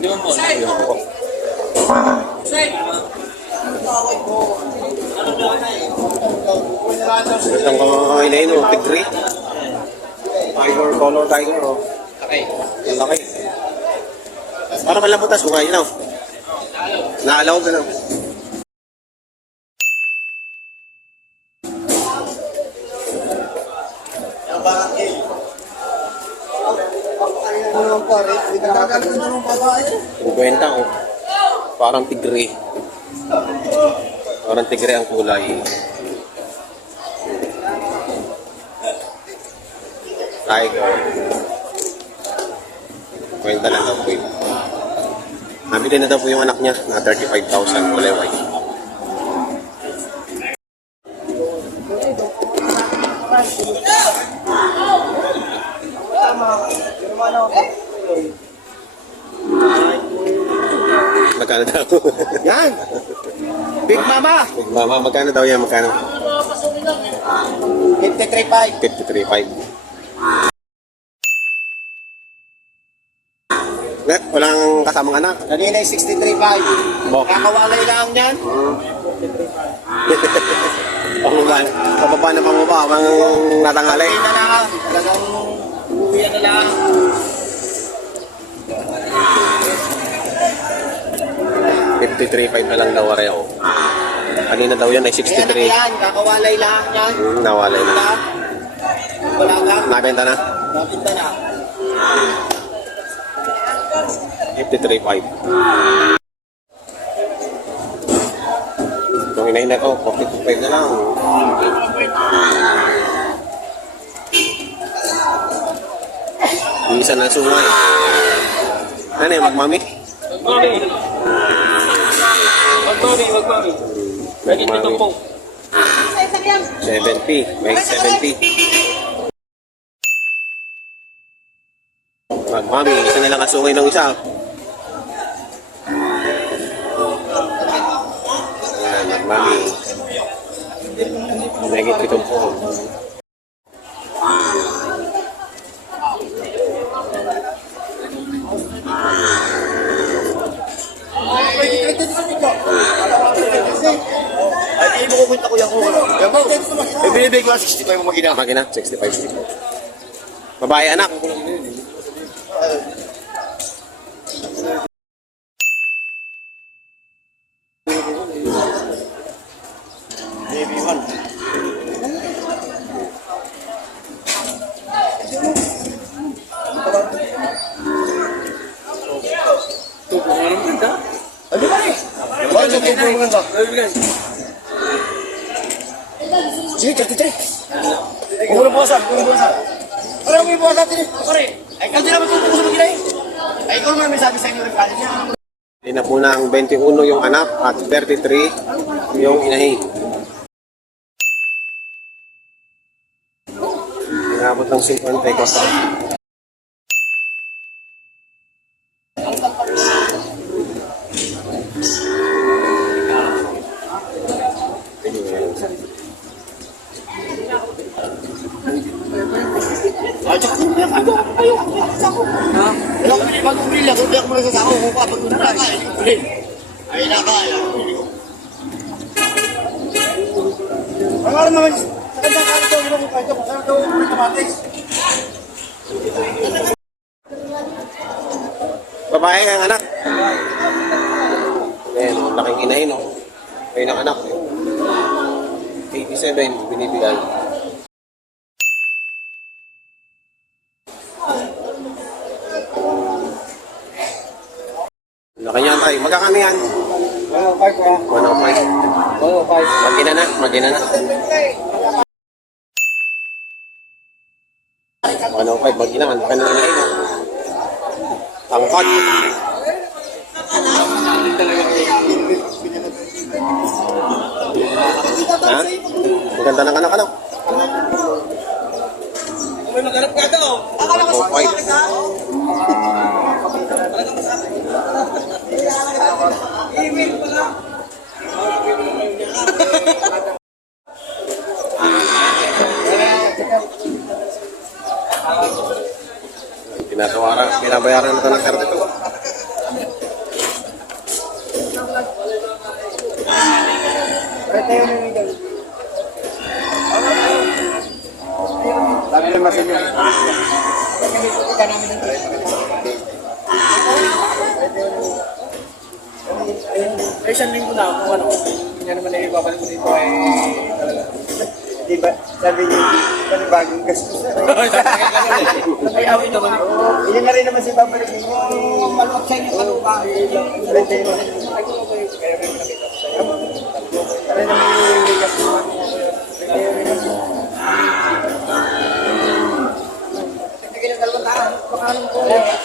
Lima po. Lima po. Itong mga inahin, tigre. Tiger, color tiger, oh. Okay. Ang laki. Para malabutas ko kayo, no? Naalaw ka, no? Kwenta ko. Parang tigre. Parang tigre ang kulay. Tiger. Kwenta lang daw po yun. Nabili na daw po yung anak niya na 35,000 kulay white. Magkano daw? Yan! Big Mama! Big Mama, magkano daw yan? Magkano? 53.5. 53.5. Walang kasamang anak. Kanina yung 63.5. Bok. Kakawalay lang yan. Pangubaba. Pababa na pangubaba. Pang natangali. Hindi na lang. Talagang uwian na lang. 53.5 na lang daw pareho. Kanina daw yan ay 63. Kaya yan, kakawalay lang yan. Nawalay na. Wala ka. Nabenta na. Nakita na. 53.5. Itong inahin na ko, 42.5 na lang. Yung isa na sungay. Ano yung magmami? Magmami. Bakit ito po? 70. May 70. Magmami, isa nilang kasungay ng isa. Ayan, magmami. Megit ito po. Ay, hindi mo kukunta ko yan ko. Eh, binibig ko 65 mo magina. Makina, 65. Babae anak. Baby one. Ano ba eh? Bakit sa tubo mo ganda? Sige, 33. Kung mo buwasan, Parang may buwasan din. Pare, ay kasi naman tutubo sa magina eh. Ay, ikaw naman may sabi sa inyo ng kalit niya. Hindi na po ng 21 yung anak at 33 yung inahin. Inabot ng 50 ko sa Ay, tsaka kung biyak ako, ayaw ako sa ako. Ha? Wala ko pinili, bago pinili ako, biyak mo lang sa ako, kung kapag unang ka, hindi ko pinili. Ay, nakaya, pinili ko. Ang araw naman, sa kanyang araw daw, hindi ko kahit ako, sa daw, may kamatis. babae ang anak. Ayan, ang laking inahin, no? Ayun ang anak. 87, binibigay. Laki niyan tayo. Magkakano yan? 105 ko. 105. 105. Magina na, magina na. 105, magina. Ang laki ng inahin, no? Tangkad. Ha? Maganda ng anak, ano? May maghanap ka daw. 105. Email pala. Binabayaran na ito ng karto. pa namin ng ay, isang linggo na kung ano. Hindi naman na ibabalik ko dito ay di ba? Sabi niyo, panibagong gastos na. Ay, awin naman. Iyan na rin naman si babalik ninyo. Maluwag sa inyo kalubang. Kaya naman yung gastos.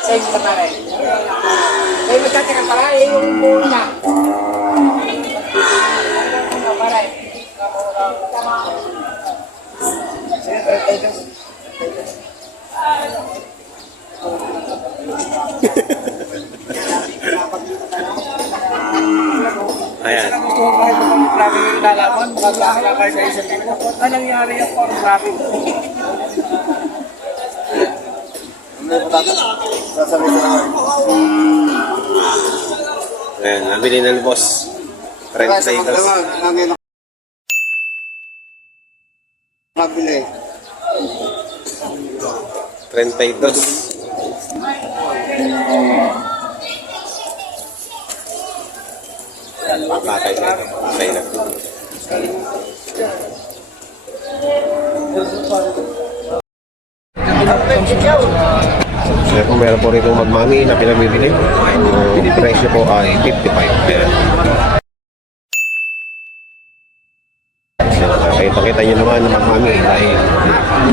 Sa inyo na tayo. Ay, magkatikan para yung muna. Para Ayan. gusto ko kahit kung grabe yung lalaman, magkakakakay sa isang linggo. Anong nangyari yung parang grabe? Ayan, nabili na ni boss. 32. Mabili. 32. Patay na ito. Patay na. Kaya kung meron po rito magmami na pinagbibili, ang presyo po ay 55. Ayan. Okay, pakita nyo naman na magmami dahil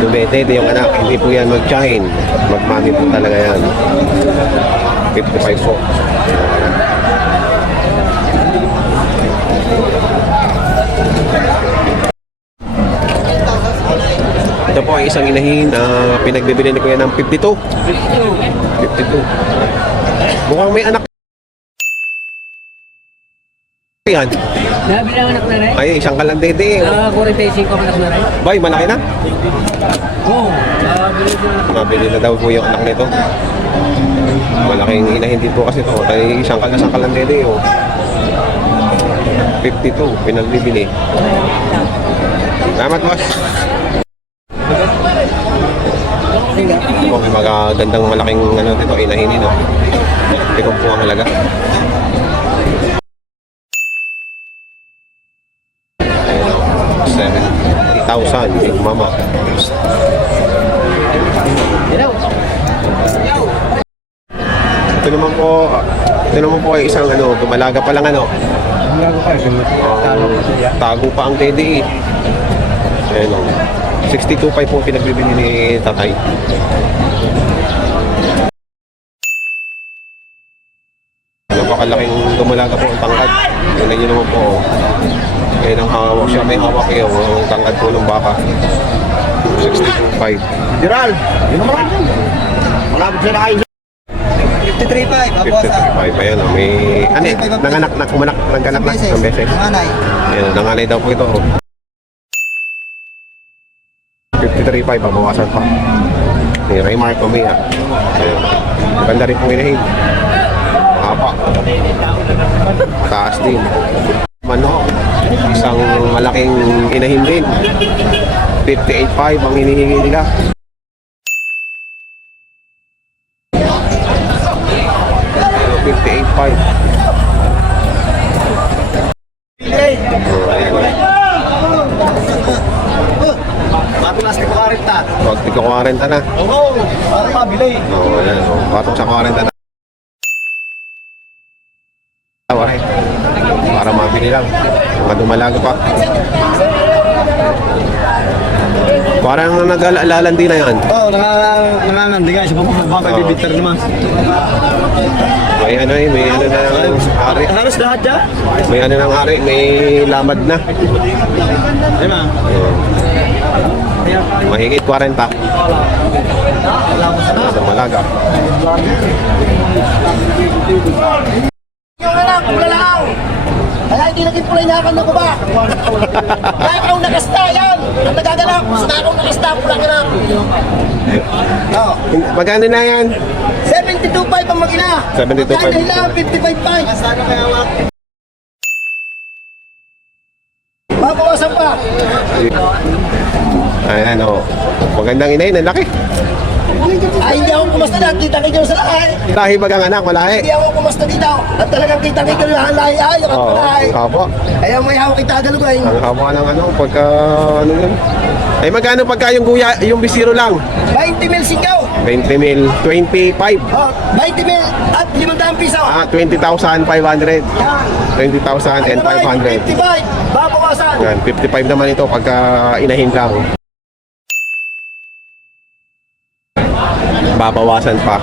dumetete yung anak, hindi po yan mag-chain. Magmami po talaga yan. 55 po. Ito po ay isang inahin na pinagbibili ni Kuya ng 52. 52. Mukhang may anak. Yan. Nabilang anak na rin? Ay, isang kalandede. 45 ang anak na rin? Bay, malaki na. Oo. Nabilang na. Mabili na daw po yung anak nito. Malaking inahin din po kasi ito. Ay, isang kalandede. Oh. 52, pinagbibili. Salamat, boss. Ito po, may magagandang malaking ano dito, inahin no. Ito po ang halaga. Ayun, 70,000 Big Mama. Ito naman po ay isang ano, dumalaga pa lang ano. Tago pa ang TDE. Ayun o. 62.5 po pinagbibili ni tatay. Napakalaking dumalaga po ang tangkad. Tingnan nyo naman po. Ayun ang hawak siya. May hawak yun. Ang tangkad po ng baka. 62.5. Gerald, yun naman lang. Malapit siya na kayo. 53.5. 53.5. Ayan o. May ano nanganak na kumanak. Naganak na ng beses. Nanganay. Ayan, nanganay daw po ito. 53.5, babawasan pa. May Raymark Omea. Ayan. Ganda rin pong inahin. Hapa. Taas din. Manok. Isang malaking inahin din. 58.5 ang hinihingi nila. Pero 58.5. Matulas ka 40. So, tigka 40 na. Oo, parang mabili. Oo, ayan. So, patong sa 40 na. Alright. Para mabili lang. Mga dumalago pa. Parang nag-aalalandi na yan. Oo, nanganandi nga. Siya pa baka bibiter naman. May ano eh, may ano na hari. Halos lahat dyan? May ano ng hari, may lamad na. Di ba? Mahigit 40. Sa Malaga. Yung anak, lalaaw. Kaya hindi naging pulay niya ako na ba? Kaya akong nakasta yan. Ang nagaganap, sa akong nakasta, pulang anak. Oo. Magkano na yan? 72.5 ang mag-ina. 72.5. Kaya nila, 55.5. Masano kaya wak? Babawasan pa. Ayan o. Magandang inahin, ang laki. Ay, hindi ako kumasta na. Kita-kita sa lahat. Lahi bagang anak, malahi. Hindi ako kumasta dito. At talagang kita-kita na lahat. Ay, ang Oo, lahat. kapo. Kaya may hawak kita galugay. Ang haba ng ano, pagka ano yun. Ay magkano pagka yung guya, yung bisiro lang? 20 mil singaw. 20 mil, 25. Oh, 20 mil at 500 piso. 20,500. 20,000 and 500. 55. Babawasan. Yan, 55 naman ito pagka inahin lang. Babawasan pa.